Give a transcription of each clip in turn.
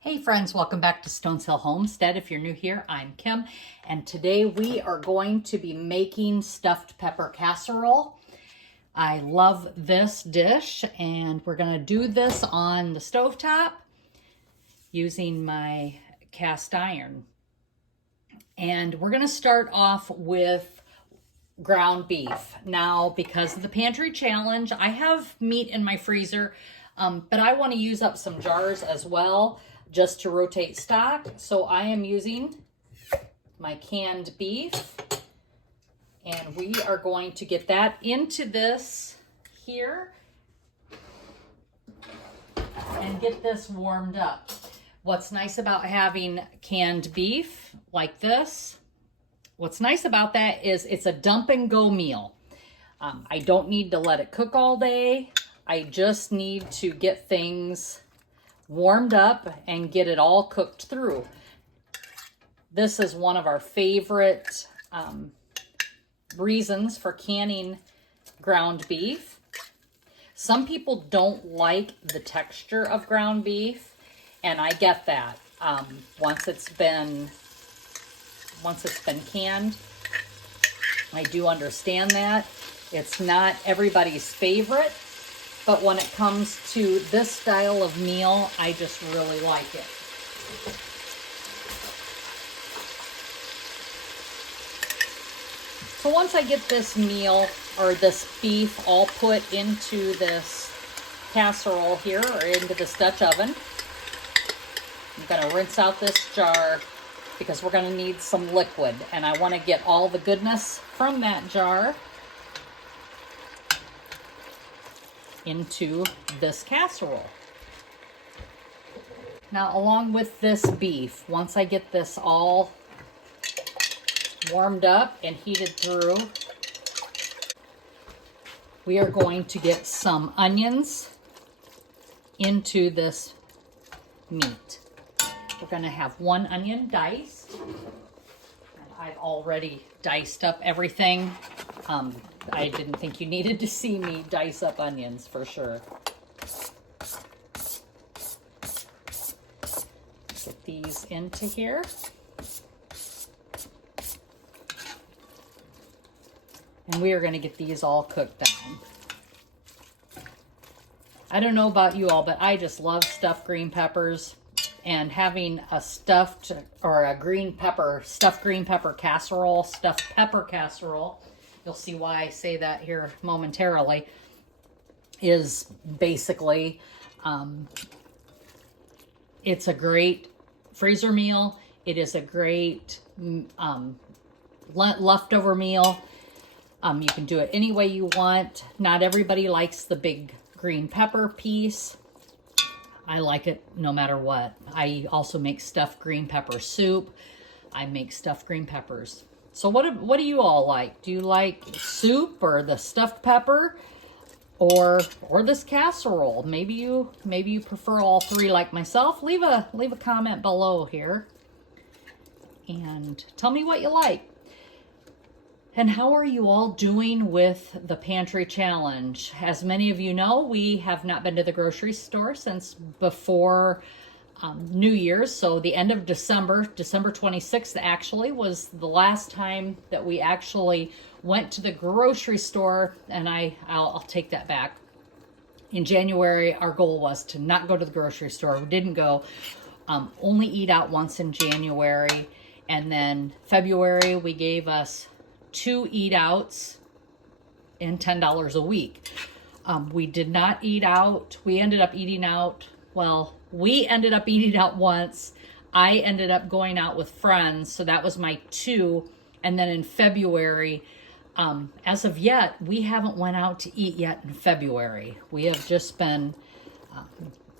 Hey friends, welcome back to Stones Hill Homestead. If you're new here, I'm Kim, and today we are going to be making stuffed pepper casserole. I love this dish, and we're going to do this on the stovetop using my cast iron. And we're going to start off with ground beef. Now, because of the pantry challenge, I have meat in my freezer, but I want to use up some jars as well, just to rotate stock. So I am using my canned beef, and we are going to get that into this here and get this warmed up. What's nice about having canned beef like this, what's nice about that is it's a dump and go meal. I don't need to let it cook all day. I just need to get things warmed up and get it all cooked through. This is one of our favorite reasons for canning ground beef. Some people don't like the texture of ground beef, and I get that. Once it's been canned, I do understand that. It's not everybody's favorite. But when it comes to this style of meal, I just really like it. So once I get this meal or this beef all put into this casserole here or into this Dutch oven, I'm going to rinse out this jar because we're going to need some liquid. And I want to get all the goodness from that jar into this casserole. Now, along with this beef, once I get this all warmed up and heated through, we are going to get some onions into this meat. We're going to have one onion diced. And I've already diced up everything. I didn't think you needed to see me dice up onions for sure. Get these into here. And we are going to get these all cooked down. I don't know about you all, but I just love stuffed green peppers. And having a stuffed or a stuffed green pepper casserole, stuffed pepper casserole, you'll see why I say that here momentarily, is basically, it's a great freezer meal. It is a great leftover meal. You can do it any way you want. Not everybody likes the big green pepper piece. I like it no matter what. I also make stuffed green pepper soup. I make stuffed green peppers. So what do you all like? Do you like soup or the stuffed pepper or this casserole? Maybe you prefer all three like myself. Leave a comment below here and tell me what you like. And how are you all doing with the pantry challenge? As many of you know, we have not been to the grocery store since before New Year's. So the end of December 26th actually was the last time that we actually went to the grocery store. And I'll take that back. In January, our goal was to not go to the grocery store. We didn't go, only eat out once in January. And then February, we gave us 2 eat outs and $10 a week. We did not eat out. We ended up eating out. Well, we ended up eating out once. I ended up going out with friends. So that was my 2. And then in February, as of yet, we haven't went out to eat yet in February. We have just been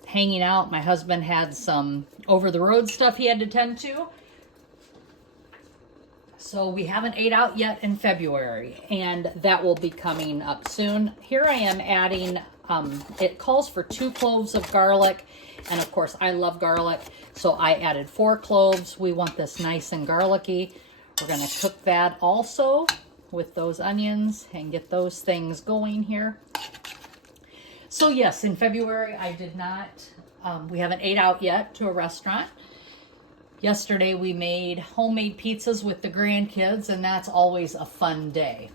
hanging out. My husband had some over the road stuff he had to tend to. So we haven't ate out yet in February, and that will be coming up soon. Here I am adding, it calls for 2 cloves of garlic, and of course I love garlic, so I added 4 cloves. We want this nice and garlicky. We're going to cook that also with those onions and get those things going here. So yes, in February I did not We haven't ate out yet to a restaurant. Yesterday we made homemade pizzas with the grandkids, and that's always a fun day.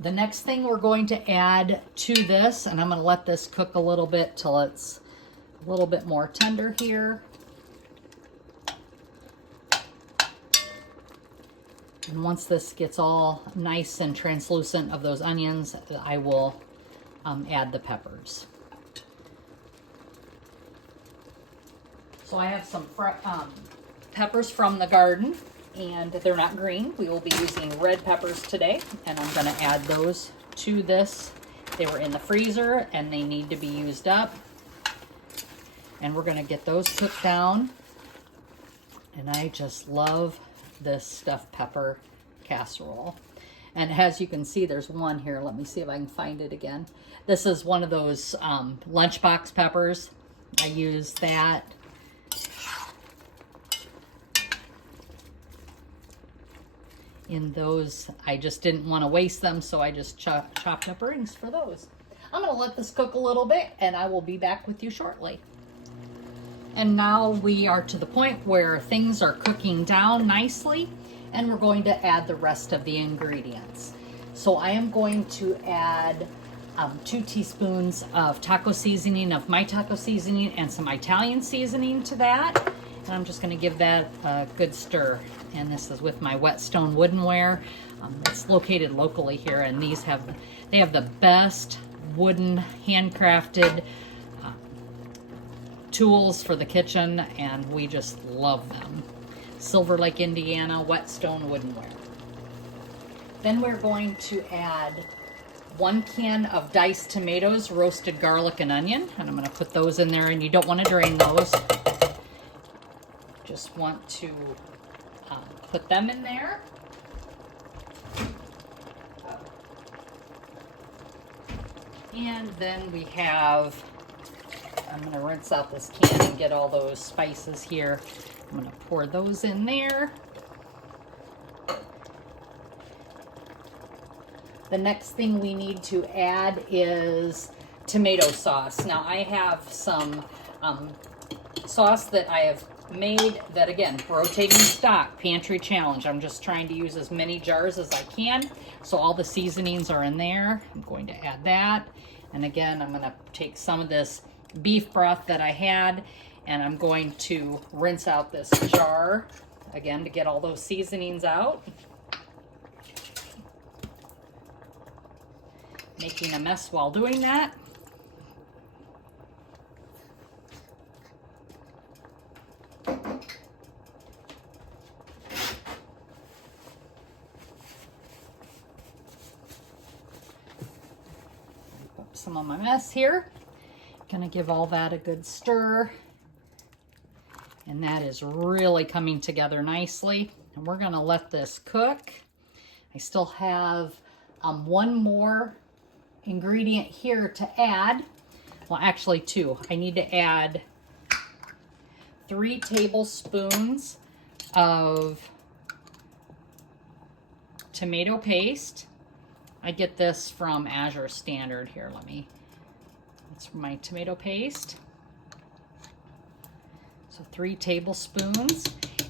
The next thing we're going to add to this, and I'm going to let this cook a little bit till it's a little bit more tender here. And once this gets all nice and translucent of those onions, I will add the peppers. So I have some peppers from the garden, and they're not green. We will be using red peppers today, and I'm going to add those to this. They were in the freezer and they need to be used up. And we're going to get those cooked down. And I just love this stuffed pepper casserole. And as you can see, there's one here. Let me see if I can find it again. This is one of those lunchbox peppers. I use that. In those, I just didn't want to waste them, so I just chopped up rings for those. I'm going to let this cook a little bit, and I will be back with you shortly. And now we are to the point where things are cooking down nicely, and we're going to add the rest of the ingredients. So I am going to add 2 teaspoons of taco seasoning, of my taco seasoning, and some Italian seasoning to that. And I'm just going to give that a good stir. And this is with my Whetstone woodenware. It's located locally here, and they have the best wooden handcrafted tools for the kitchen, and we just love them. Silver Lake, Indiana, Whetstone woodenware. Then we're going to add 1 can of diced tomatoes, roasted garlic and onion, and I'm going to put those in there, and you don't want to drain those. Just want to put them in there. And then we have, I'm going to rinse out this can and get all those spices here. I'm going to pour those in there. The next thing we need to add is tomato sauce. Now I have some sauce that I have made that, again, rotating stock, pantry challenge. I'm just trying to use as many jars as I can. So all the seasonings are in there. I'm going to add that. And again, I'm going to take some of this beef broth that I had, and I'm going to rinse out this jar again to get all those seasonings out. Making a mess while doing that. Some of my mess here. Gonna give all that a good stir, and that is really coming together nicely, and we're gonna let this cook. I still have one more ingredient here to add. Well, actually 2. I need to add 3 tablespoons of tomato paste. I get this from Azure Standard here. It's my tomato paste. So 3 tablespoons.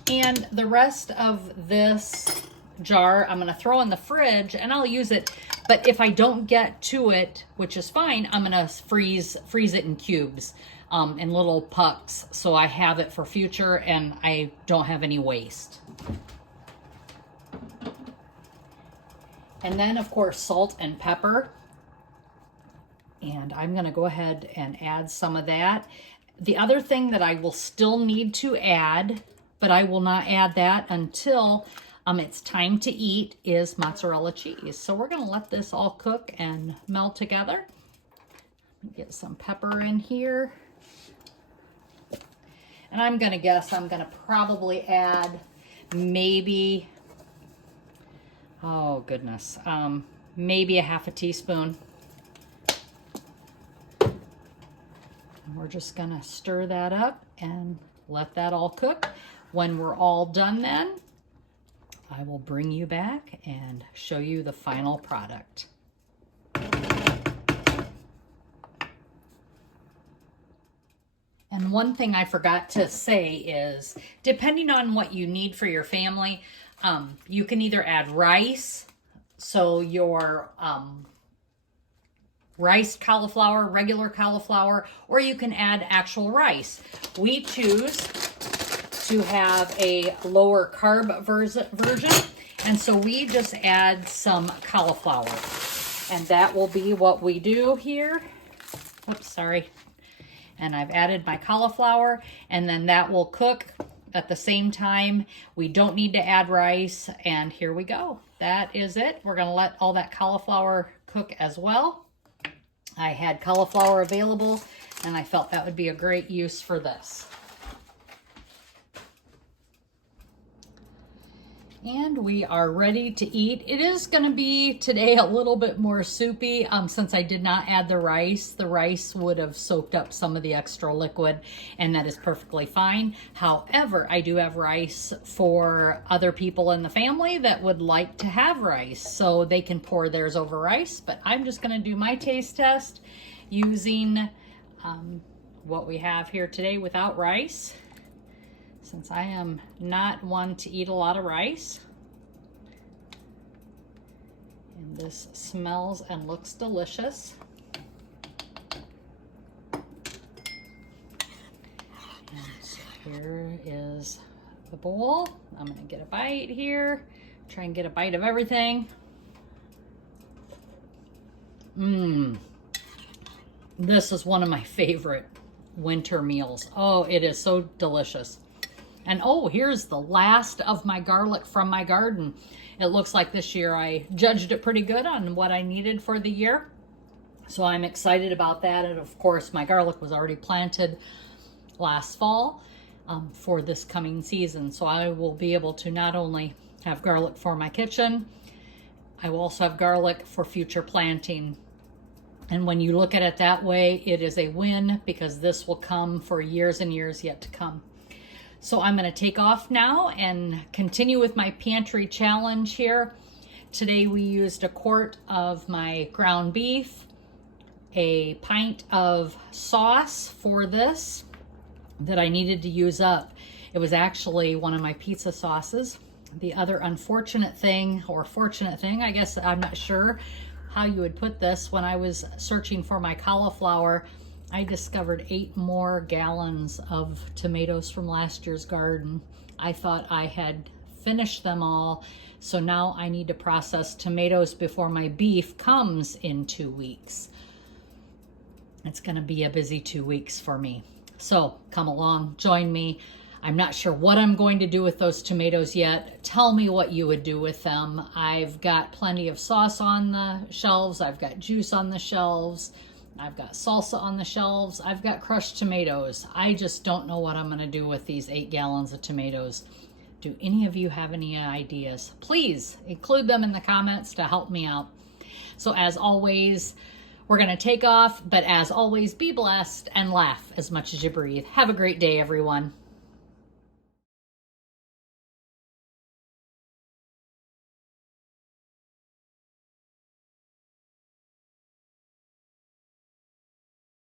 And the rest of this jar I'm going to throw in the fridge, and I'll use it. But if I don't get to it, which is fine, I'm going to freeze it in cubes, in little pucks, so I have it for future and I don't have any waste. And then, of course, salt and pepper. And I'm going to go ahead and add some of that. The other thing that I will still need to add, but I will not add that until it's time to eat, is mozzarella cheese. So we're going to let this all cook and melt together. Get some pepper in here. And I'm going to guess I'm going to probably add maybe, oh goodness, maybe a half a teaspoon. We're just gonna stir that up and let that all cook. When we're all done then, I will bring you back and show you the final product. And one thing I forgot to say is, depending on what you need for your family, you can either add rice, so your riced cauliflower, regular cauliflower, or you can add actual rice. We choose to have a lower carb version, and so we just add some cauliflower. And that will be what we do here. Oops, sorry. And I've added my cauliflower, and then that will cook at the same time. We don't need to add rice, and here we go. That is it. We're gonna let all that cauliflower cook as well. I had cauliflower available, and I felt that would be a great use for this. And we are ready to eat. It is going to be today a little bit more soupy since I did not add the rice. The rice would have soaked up some of the extra liquid, and that is perfectly fine. However, I do have rice for other people in the family that would like to have rice, so they can pour theirs over rice. But I'm just going to do my taste test using what we have here today without rice, since I am not one to eat a lot of rice. And this smells and looks delicious. And so here is the bowl. I'm gonna get a bite here. Try and get a bite of everything. This is one of my favorite winter meals. Oh, it is so delicious. And oh, here's the last of my garlic from my garden. It looks like this year I judged it pretty good on what I needed for the year. So I'm excited about that. And of course, my garlic was already planted last fall for this coming season. So I will be able to not only have garlic for my kitchen, I will also have garlic for future planting. And when you look at it that way, it is a win, because this will come for years and years yet to come. So I'm going to take off now and continue with my pantry challenge here. Today we used a quart of my ground beef, a pint of sauce for this that I needed to use up. It was actually one of my pizza sauces. The other unfortunate thing, or fortunate thing, I guess, I'm not sure how you would put this, when I was searching for my cauliflower, I discovered 8 more gallons of tomatoes from last year's garden. I thought I had finished them all, so now I need to process tomatoes before my beef comes in 2 weeks. It's going to be a busy 2 weeks for me. So come along, join me. I'm not sure what I'm going to do with those tomatoes yet. Tell me what you would do with them. I've got plenty of sauce on the shelves. I've got juice on the shelves. I've got salsa on the shelves. I've got crushed tomatoes. I just don't know what I'm going to do with these 8 gallons of tomatoes. Do any of you have any ideas? Please include them in the comments to help me out. So as always, we're going to take off, but as always, be blessed and laugh as much as you breathe. Have a great day, everyone.